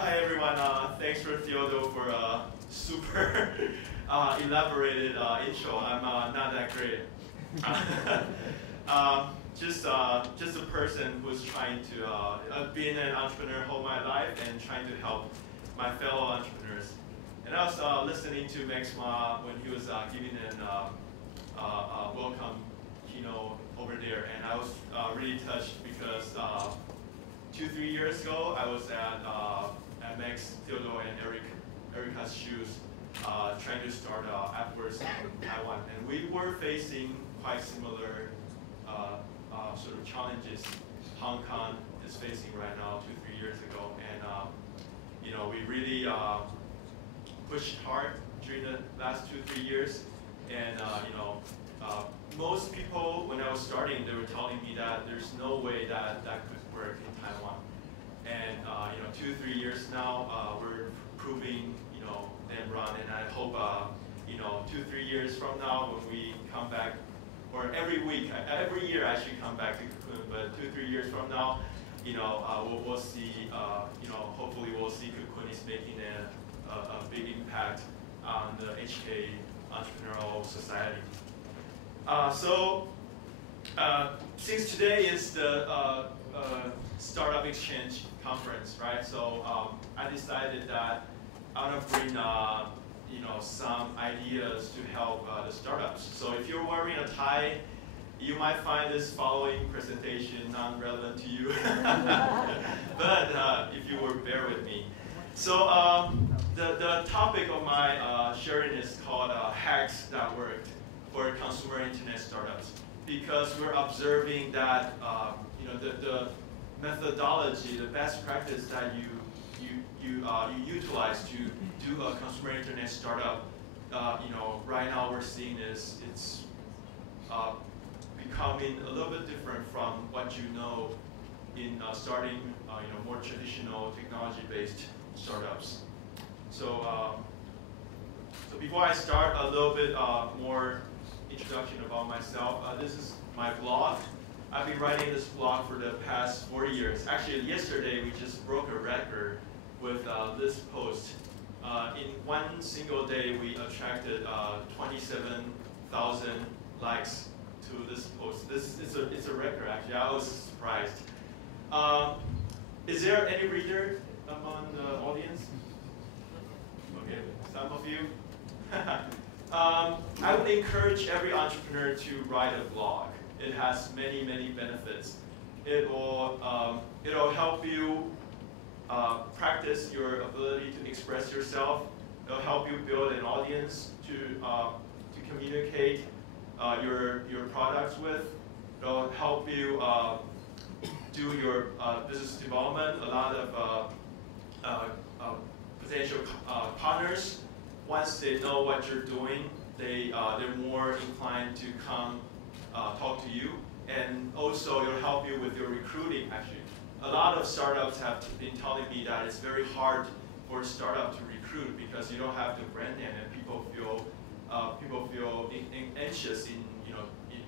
Hi everyone. Thanks for Theodore for a super elaborated intro. I'm not that great. Just a person who's trying to being an entrepreneur whole my life and trying to help my fellow entrepreneurs. And I was listening to Max Ma when he was giving an welcome keynote over there, and I was really touched because 2-3 years ago I was at Max, Theodore, and Erica's shoes, trying to start appWorks in Taiwan, and we were facing quite similar sort of challenges Hong Kong is facing right now 2-3 years ago, and we really pushed hard during the last 2-3 years, and most people when I was starting, they were telling me that there's no way that could work in Taiwan. And 2-3 years now, we're proving them wrong. And I hope 2-3 years from now, when we come back, or every year I should come back to CoCoon. But 2-3 years from now, we'll see. Hopefully we'll see CoCoon is making a big impact on the HK entrepreneurial society. Since today is the Startup Exchange conference, right? So I decided that I want to bring some ideas to help the startups. So if you're wearing a tie, you might find this following presentation non-relevant to you. But if you would bear with me. So the topic of my sharing is called hacks that worked for consumer internet startups, because we're observing that the methodology, the best practice that you utilize to do a consumer internet startup, right now we're seeing is it's becoming a little bit different from what you know in starting more traditional technology-based startups. So before I start, a little bit more introduction about myself. This is my blog. I've been writing this blog for the past 4 years. Actually, yesterday we just broke a record with this post. In one single day, we attracted 27,000 likes to this post. It's a record, actually. I was surprised. Is there any reader among the audience? Okay, some of you. I would encourage every entrepreneur to write a blog. It has many, many benefits. It will help you practice your ability to express yourself. It will help you build an audience to communicate your products with. It will help you do your business development. A lot of potential partners, once they know what you're doing, they're more inclined to come talk to you. And also it'll help you with your recruiting, actually. A lot of startups have been telling me that it's very hard for a startup to recruit because you don't have the brand name, and people feel anxious in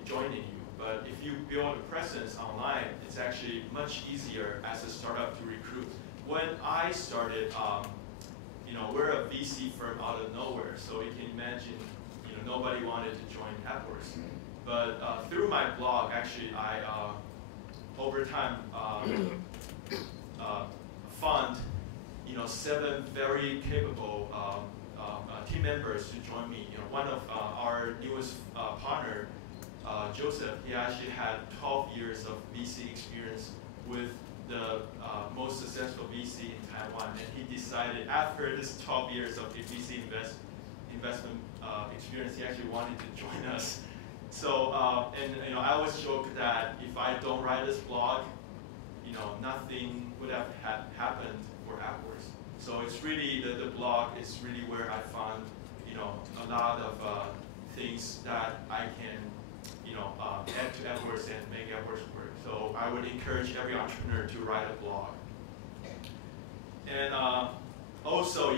joining you. But if you build a presence online, it's actually much easier as a startup to recruit. When I started, we're a VC firm out of nowhere, so you can imagine, nobody wanted to join appWorks. But through my blog, actually, I over time found 7 very capable team members to join me. One of our newest partner, Joseph, he actually had 12 years of VC experience with the most successful VC in Taiwan, and he decided after this 12 years of VC investment experience, he actually wanted to join us. So, I always joke that if I don't write this blog, nothing would have happened for appWorks. So it's really, the blog is really where I found, a lot of things that I can, add to appWorks and make appWorks work. So I would encourage every entrepreneur to write a blog. And also,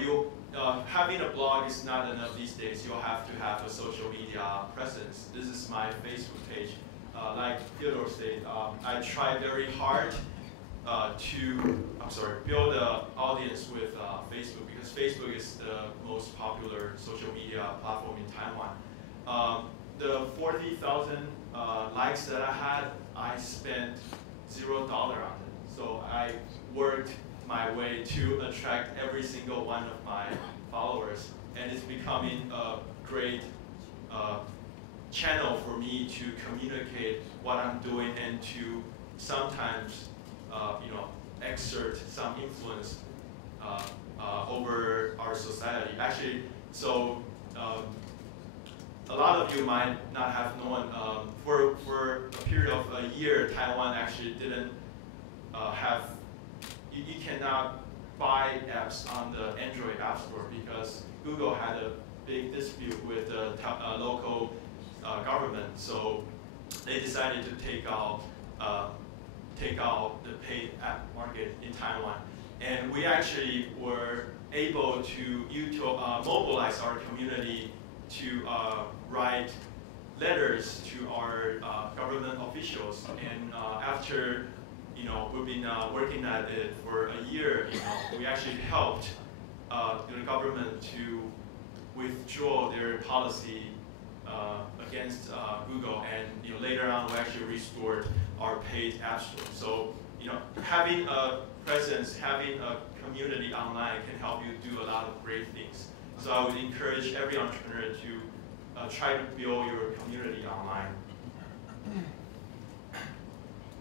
having a blog is not enough these days. You'll have to have a social media presence. This is my Facebook page. Like Theodore said, I try very hard build an audience with Facebook, because Facebook is the most popular social media platform in Taiwan. The 40,000 likes that I had, I spent $0 on it. So I worked my way to attract every single one of my followers, and it's becoming a great channel for me to communicate what I'm doing and to sometimes exert some influence over our society. Actually, so a lot of you might not have known, for a period of a year, Taiwan actually didn't have, you cannot buy apps on the Android App Store because Google had a big dispute with the local government. So they decided to take out the paid app market in Taiwan. And we actually were able to mobilize our community to write letters to our government officials. And after we've been working at it for a year, we actually helped the government to withdraw their policy against Google, and later on we actually restored our paid app store. So having a presence, having a community online can help you do a lot of great things. So I would encourage every entrepreneur to try to build your community online.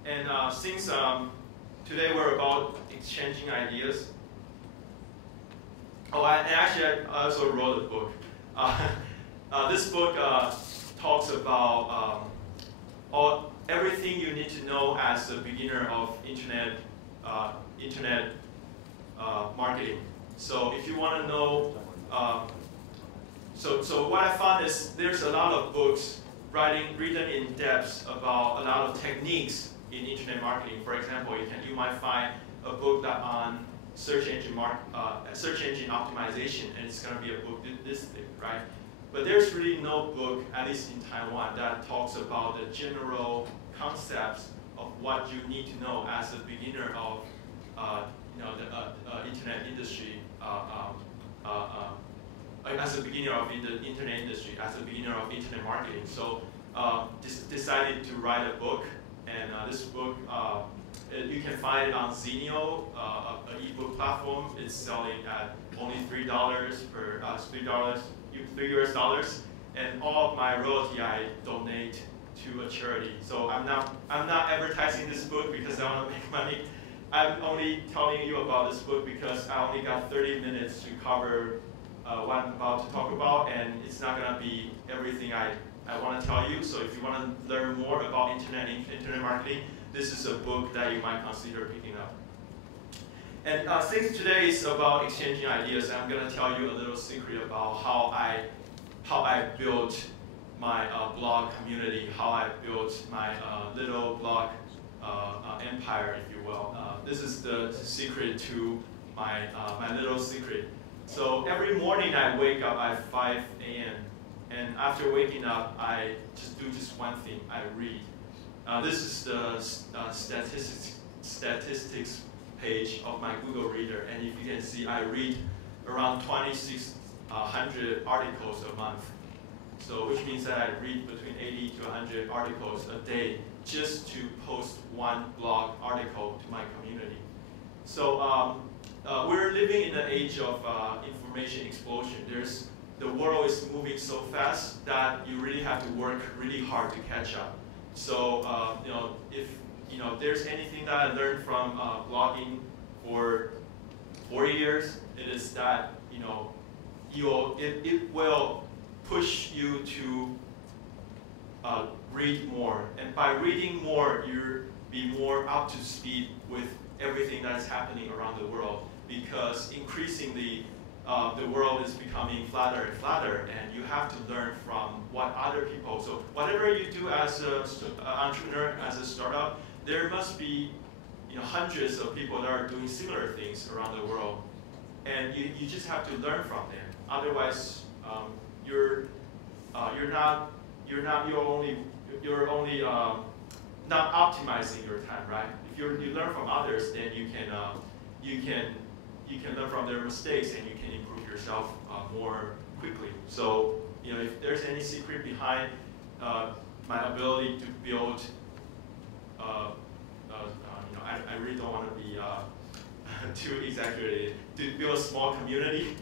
And since today we're about exchanging ideas, and actually I also wrote a book. This book talks about everything you need to know as a beginner of internet marketing. So if you want to know, so what I found is there's a lot of books written in depth about a lot of techniques in internet marketing. For example, you might find a book on search engine optimization, and it's going to be a book this thick, right? But there's really no book, at least in Taiwan, that talks about the general concepts of what you need to know as a beginner of the internet industry, as a beginner of the internet industry, as a beginner of internet marketing. So decided to write a book, and this book you can find it on Zenio, an ebook platform. It's selling at only $3 per $3 US, and all of my royalty I donate to a charity. So I'm not advertising this book because I want to make money. I'm only telling you about this book because I only got 30 minutes to cover what I'm about to talk about, and it's not going to be everything I want to tell you. So if you want to learn more about internet marketing, this is a book that you might consider picking up. And since today is about exchanging ideas, I'm going to tell you a little secret about how I built my blog community, how I built my little blog empire, if you will. This is the secret to my little secret. So every morning I wake up at 5 a.m. and after waking up, I just do one thing: I read. This is the statistics page of my Google Reader, and if you can see, I read around 2,600 articles a month. So which means that I read between 80 to 100 articles a day just to post one blog article to my community. So we're living in an age of information explosion. The world is moving so fast that you really have to work really hard to catch up. So if there's anything that I learned from blogging for 4 years, it is that it will push you to read more, and by reading more, you'll be more up to speed with everything that is happening around the world, because increasingly the world is becoming flatter and flatter, and you have to learn from what other people. So whatever you do as an entrepreneur, as a startup, there must be hundreds of people that are doing similar things around the world, and you just have to learn from them. Otherwise, you're only not optimizing your time, right? if you learn from others, then you can learn from their mistakes and you can improve yourself more quickly. So if there's any secret behind my ability to build, I really don't want to be too exaggerated. To build a small community,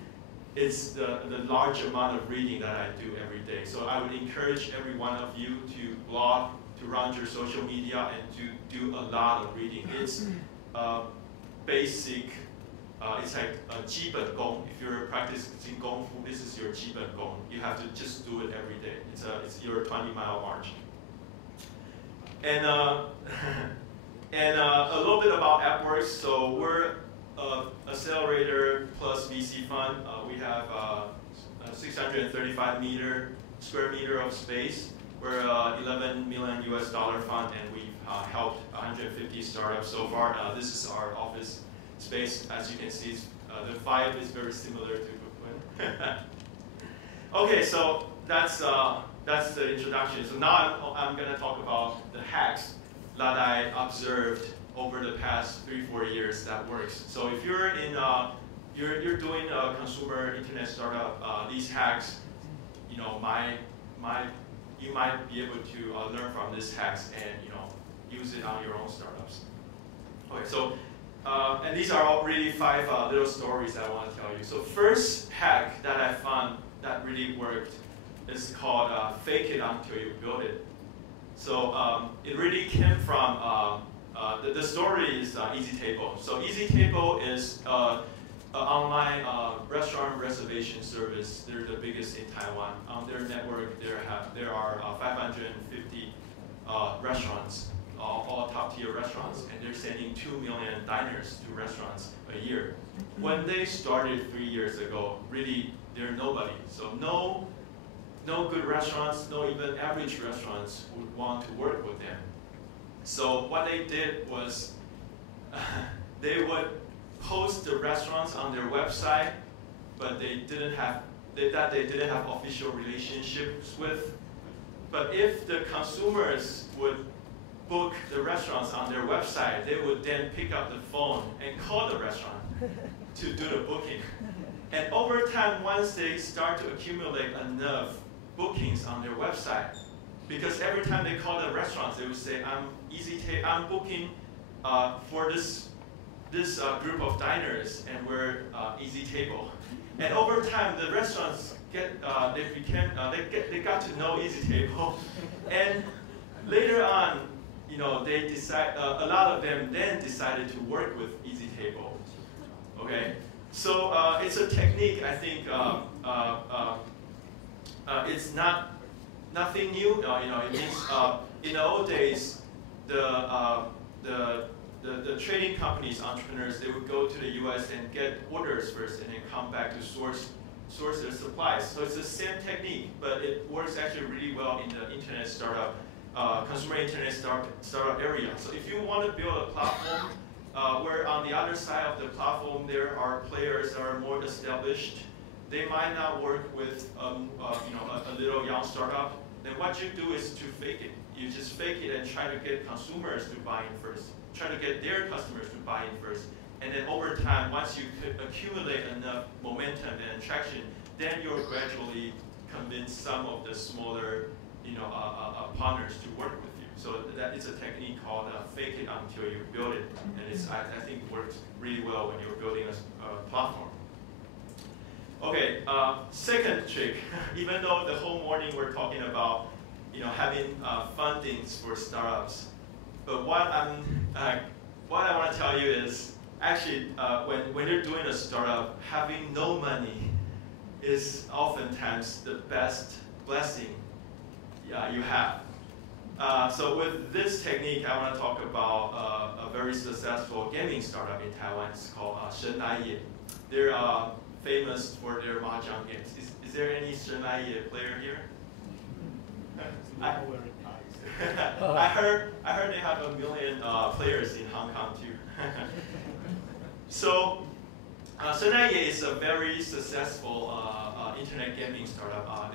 it's the large amount of reading that I do every day. So I would encourage every one of you to blog, to run your social media, and to do a lot of reading. It's basic. It's like a 基本功. If you're practicing Kung Fu, this is your 基本功. You have to just do it every day. It's your 20-mile march. And and a little bit about appWorks. So we're accelerator plus VC fund. We have 635 square meter of space. We're $11 million fund, and we've helped 150 startups so far. This is our office space. As you can see, the vibe is very similar to CoCoon. Okay, so that's the introduction. So now I'm going to talk about the hacks that I observed over the past 3-4 years that works. So if you're in you're doing a consumer internet startup, these hacks, you might be able to learn from these hacks and use it on your own startups. Okay, so and these are all really 5 little stories that I want to tell you. So first hack that I found that really worked is called fake it until you build it. So it really came from the story is EasyTable. So EasyTable is an online restaurant reservation service. They're the biggest in Taiwan. On their network, there are 550 restaurants, all top-tier restaurants, and they're sending 2 million diners to restaurants a year. When they started 3 years ago, really, they're nobody. So no good restaurants, no even average restaurants would want to work with them. So what they did was they would post the restaurants on their website, but they didn't have official relationships with. But if the consumers would book the restaurants on their website, they would then pick up the phone and call the restaurant to do the booking. And over time, once they start to accumulate enough bookings on their website, because every time they call the restaurants, they would say, I'm booking for this group of diners, and we're EasyTable. And over time, the restaurants they got to know EasyTable, and later on, they decide a lot of them then decided to work with EasyTable. Okay, so it's a technique. I think it's nothing new. It means in the old days, the trading companies, entrepreneurs, they would go to the U.S. and get orders first, and then come back to source their supplies. So it's the same technique, but it works actually really well in the internet startup, consumer internet startup area. So if you want to build a platform where on the other side of the platform there are players that are more established, they might not work with a little young startup, then what you do is to fake it. You just fake it and try to get consumers to buy in first. Try to get their customers to buy in first. And then over time, once you accumulate enough momentum and traction, then you'll gradually convince some of the smaller partners to work with you. So that is a technique called fake it until you build it. And I think it works really well when you're building a platform. Okay, second trick. Even though the whole morning we're talking about having fundings for startups, but what I want to tell you is actually when you're doing a startup, having no money is oftentimes the best blessing you have. So with this technique, I want to talk about a very successful gaming startup in Taiwan. It's called Shen Ai Ye. They're famous for their mahjong games. Is there any Shen Ai Ye player here? I heard they have 1 million players in Hong Kong too. So Senaye is a very successful internet gaming startup.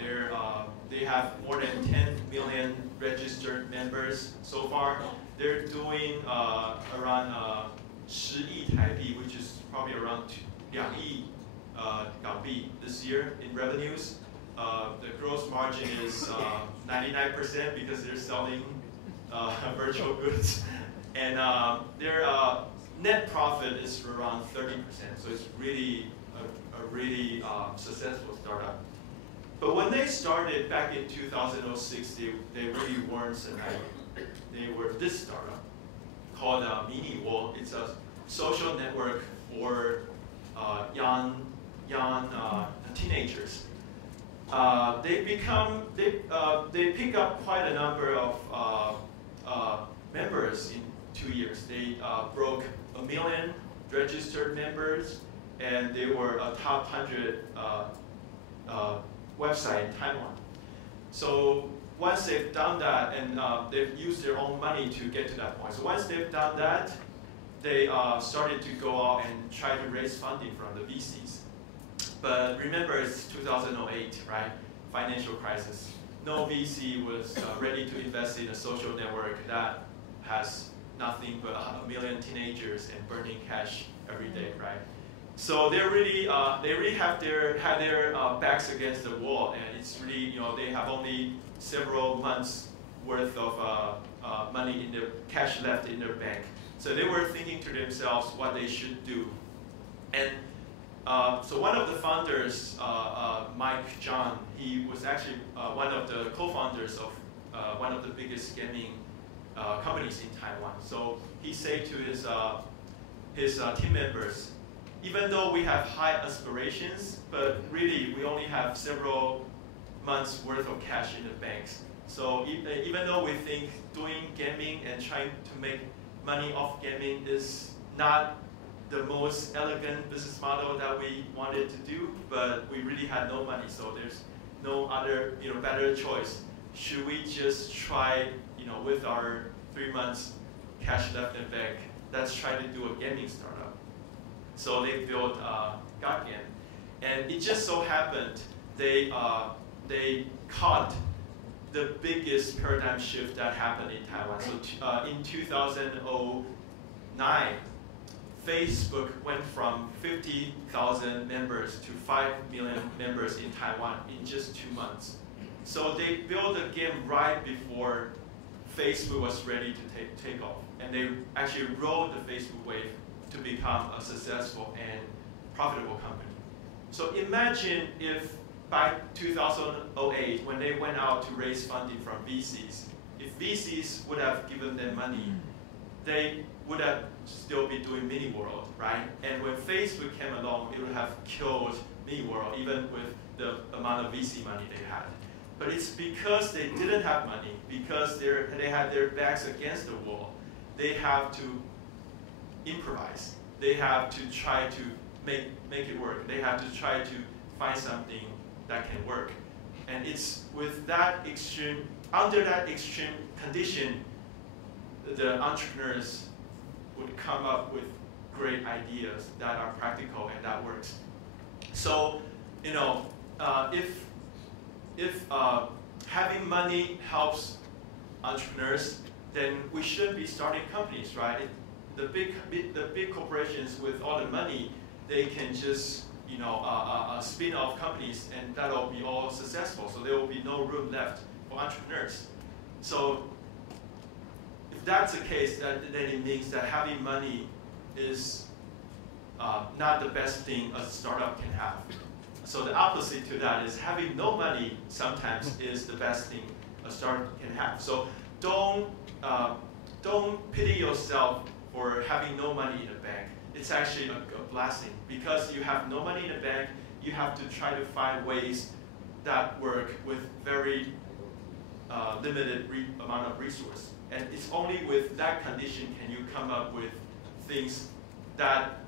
They have more than 10 million registered members so far. They're doing around 10亿台币, which is probably around 2亿港币 this year in revenues. The gross margin is 99% because they're selling virtual goods, and their net profit is around 30%. So it's really a really successful startup. But when they started back in 2006, they really weren't Senaye. They were this startup called Mini World. It's a social network for young teenagers. They pick up quite a number of members in 2 years. They broke 1 million registered members, and they were a top 100 website in Taiwan. So once they've done that, and they've used their own money to get to that point. So once they've done that, they started to go out and try to raise funding from the VCs. But remember, it's 2008, right? Financial crisis. No VC was ready to invest in a social network that has nothing but 1 million teenagers and burning cash every day, right? So they really have their backs against the wall, and it's really, they have only several months worth of money in their cash left in their bank. So they were thinking to themselves what they should do, and so one of the founders, Mike John, he was actually one of the co-founders of one of the biggest gaming companies in Taiwan. So he said to his team members, even though we have high aspirations, but really we only have several months worth of cash in the banks. So even though we think doing gaming and trying to make money off gaming is not the most elegant business model that we wanted to do, but we really had no money, so there's no other better choice. Should we just try with our 3 months cash left in bank, let's try to do a gaming startup. So they built GotGame, and it just so happened they caught the biggest paradigm shift that happened in Taiwan. So in 2009, Facebook went from 50,000 members to 5 million members in Taiwan in just 2 months. So they built a game right before Facebook was ready to take off. And they actually rode the Facebook wave to become a successful and profitable company. So imagine if by 2008, when they went out to raise funding from VCs, if VCs would have given them money, they would have still be doing Mini World, right? And when Facebook came along, it would have killed Mini World, even with the amount of VC money they had. But it's because they didn't have money, because they had their backs against the wall. They have to improvise. They have to try to make it work. They have to try to find something that can work. And it's with that under that extreme condition, the entrepreneurs would come up with great ideas that are practical and that works. So, if having money helps entrepreneurs, then we should be starting companies, right? The big corporations with all the money, they can just spin off companies, and that'll be all successful. So there will be no room left for entrepreneurs. So if that's the case, then it means that having money is not the best thing a startup can have. So the opposite to that is having no money sometimes is the best thing a startup can have. So don't pity yourself for having no money in the bank. It's actually a blessing, because you have no money in the bank. You have to try to find ways that work with very limited amount of resource. And it's only with that condition can you come up with things that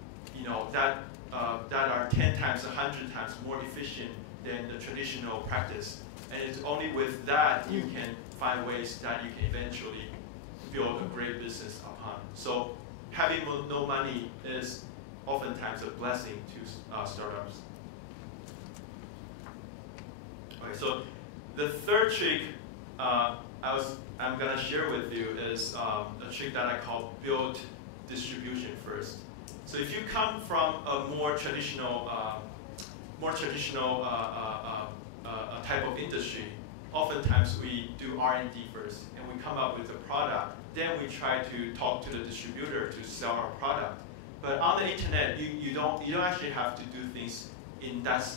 that are 10 times, 100 times more efficient than the traditional practice. And it's only with that you can find ways that you can eventually build a great business upon. So having no money is oftentimes oftentimes a blessing to startups. Okay, so the third trick I'm going to share with you is a trick that I call build distribution first. So if you come from a more traditional type of industry, oftentimes we do R&D first, and we come up with a product. Then we try to talk to the distributor to sell our product. But on the internet, you don't actually have to do things in that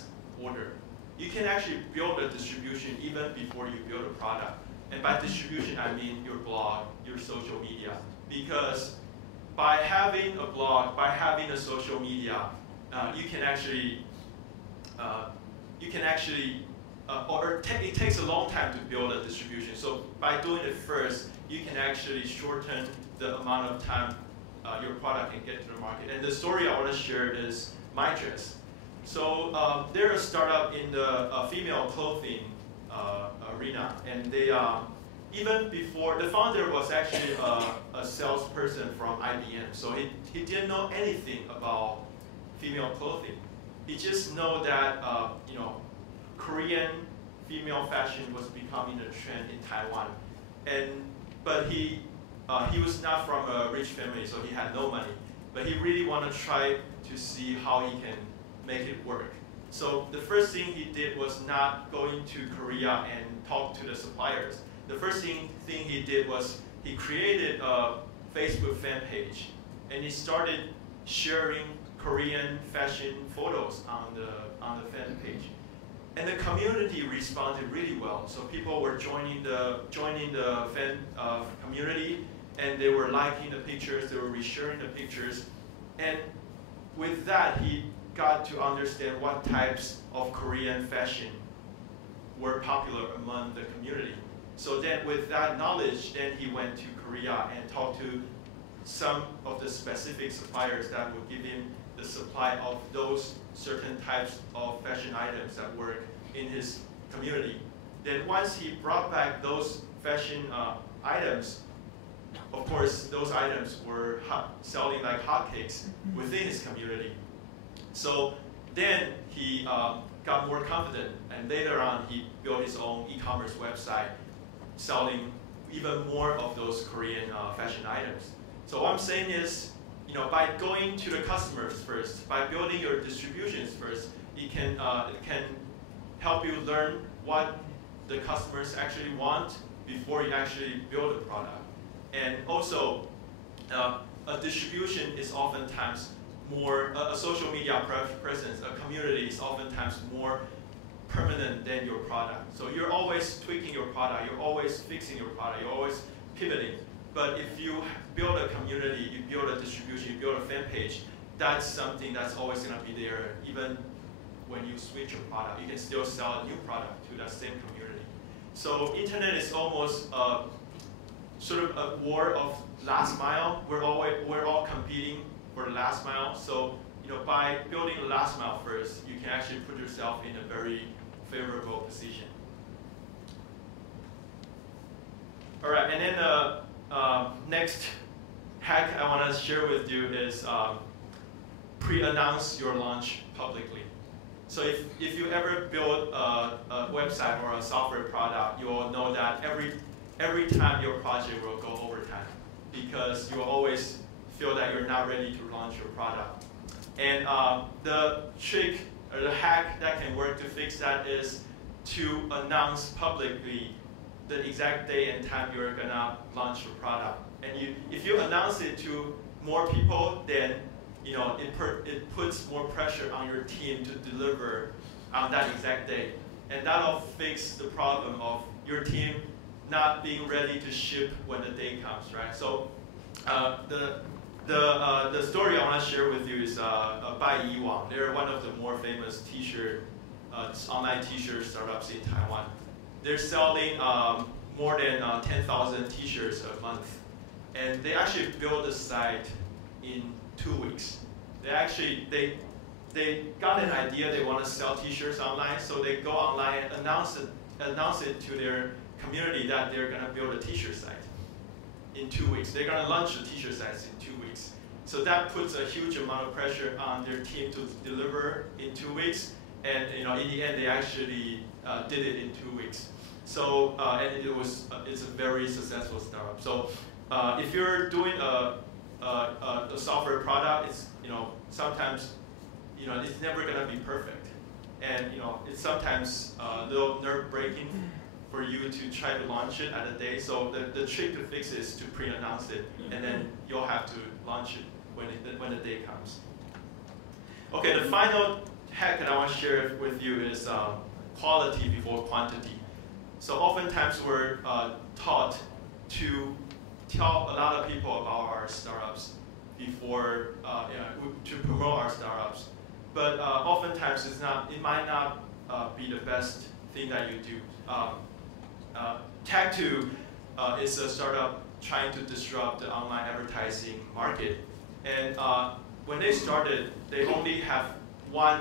order. You can actually build a distribution even before you build a product. And by distribution, I mean your blog, your social media. Because by having a blog, by having a social media, it takes a long time to build a distribution. So by doing it first, you can actually shorten the amount of time your product can get to the market. And the story I want to share is my dress. So they're a startup in the female clothing arena, and they even before the founder was actually a salesperson from IBM, so he didn't know anything about female clothing. He just know that Korean female fashion was becoming a trend in Taiwan, but he was not from a rich family, so he had no money. But he really wanted to try to see how he can make it work. So the first thing he did was not going to Korea and talk to the suppliers. The first thing he did was he created a Facebook fan page, and he started sharing Korean fashion photos on the fan page. And the community responded really well. So people were joining the fan community, and they were liking the pictures, they were resharing the pictures. And with that, he got to understand what types of Korean fashion were popular among the community. So then with that knowledge, then he went to Korea and talked to some of the specific suppliers that would give him the supply of those certain types of fashion items that work in his community. Then once he brought back those fashion items, of course, those items were selling like hotcakes within his community. So then he got more confident, and later on he built his own e-commerce website, selling even more of those Korean fashion items. So what I'm saying is, by going to the customers first, by building your distributions first, it can help you learn what the customers actually want before you actually build a product. And also, a distribution is oftentimes more, a social media presence, a community is oftentimes more permanent than your product. So you're always tweaking your product, you're always fixing your product, you're always pivoting. But if you build a community, you build a distribution, you build a fan page, that's something that's always going to be there. Even when you switch your product, you can still sell a new product to that same community. So internet is almost sort of a war of last mile. We're all competing for the last mile. So by building the last mile first, you can actually put yourself in a very favorable position. All right, and then the next hack I want to share with you is pre-announce your launch publicly. So if you ever build a website or a software product, you will know that every time your project will go over time, because you will always feel that you're not ready to launch your product. And the trick or the hack that can work to fix that is to announce publicly the exact day and time you're gonna launch your product. And if you announce it to more people, then it puts more pressure on your team to deliver on that exact day. And that'll fix the problem of your team not being ready to ship when the day comes, right? So the story I want to share with you is by Yiwang. They're one of the more famous online t-shirt startups in Taiwan. They're selling more than 10,000 t-shirts a month. And they actually built the site in 2 weeks. They got an idea they want to sell t-shirts online, so they go online and announce it to their community that they're going to build a t-shirt site in 2 weeks. They're going to launch the t-shirt sites in 2 weeks. So that puts a huge amount of pressure on their team to deliver in 2 weeks. And in the end, they actually did it in 2 weeks. So and it's a very successful startup. So if you're doing a software product, it's sometimes it's never gonna be perfect, and it's sometimes a little nerve-breaking for you to try to launch it at a day. So the trick to fix it is to pre-announce it, and then you'll have to launch it when the day comes. Okay, the final hack that I want to share with you is quality before quantity. So oftentimes we're taught to tell a lot of people about our startups before to promote our startups, but oftentimes it might not be the best thing that you do. Tag2 is a startup trying to disrupt the online advertising market, and when they started, they only have one.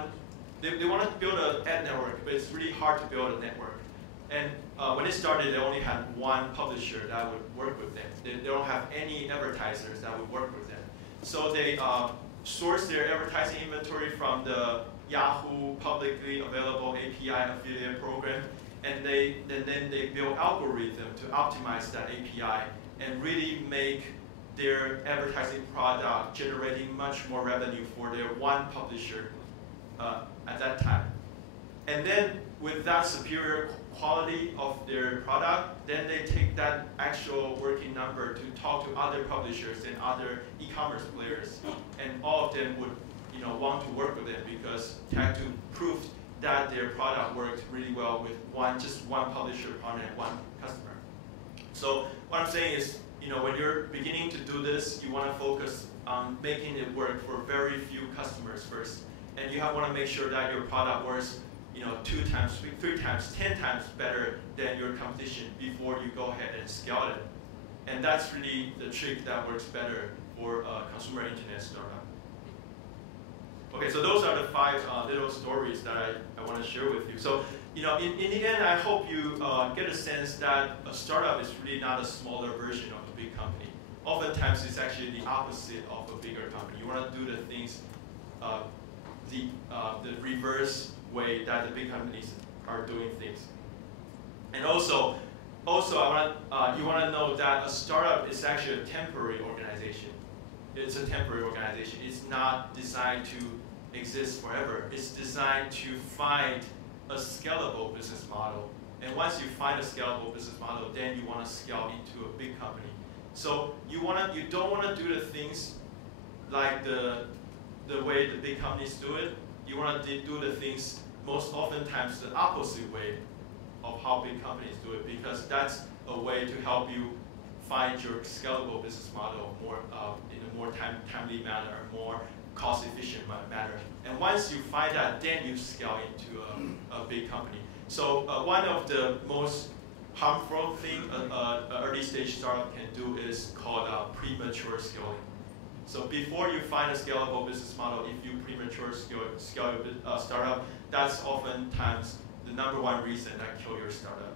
They want to build an ad network, but it's really hard to build a network. And when they started, they only had one publisher that would work with them. They don't have any advertisers that would work with them. So they source their advertising inventory from the Yahoo publicly available API affiliate program, and then they build algorithm to optimize that API and really make their advertising product generating much more revenue for their one publisher at that time. And then with that superior quality of their product, then they take that actual working number to talk to other publishers and other e-commerce players, and all of them would want to work with them because Tag2 proved that their product worked really well with just one publisher partner and one customer. So what I'm saying is, when you're beginning to do this, you want to focus on making it work for very few customers first, and you want to make sure that your product works 2 times, 3 times, 10 times better than your competition before you go ahead and scale it. And that's really the trick that works better for a consumer internet startup. Okay, so those are the 5 little stories that I want to share with you. So, in the end, I hope you get a sense that a startup is really not a smaller version of a big company. Oftentimes, it's actually the opposite of a bigger company. You want to do the things the reverse way that the big companies are doing things. And also you want to know that a startup is actually a temporary organization. It's a temporary organization. It's not designed to exist forever. It's designed to find a scalable business model. And once you find a scalable business model, then you want to scale into a big company. So you don't want to do the things like the way the big companies do it. You want to do the things most oftentimes the opposite way of how big companies do it, because that's a way to help you find your scalable business model more in a more timely manner, more cost-efficient manner. And once you find that, then you scale into a big company. So one of the most harmful thing an early-stage startup can do is called premature scaling. So before you find a scalable business model, if you premature scale your startup, that's oftentimes the #1 reason that kill your startup.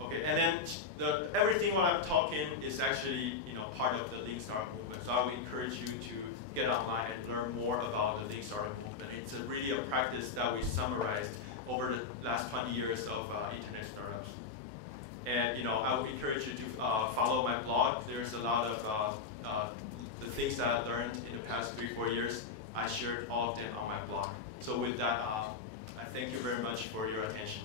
Okay, and then everything what I'm talking is actually part of the Lean Startup movement. So I would encourage you to get online and learn more about the Lean Startup movement. It's really a practice that we summarized over the last 20 years of internet startups. And I would encourage you to follow my blog. There's a lot of the things that I learned in the past 3-4 years. I shared all of them on my blog. So with that, I thank you very much for your attention.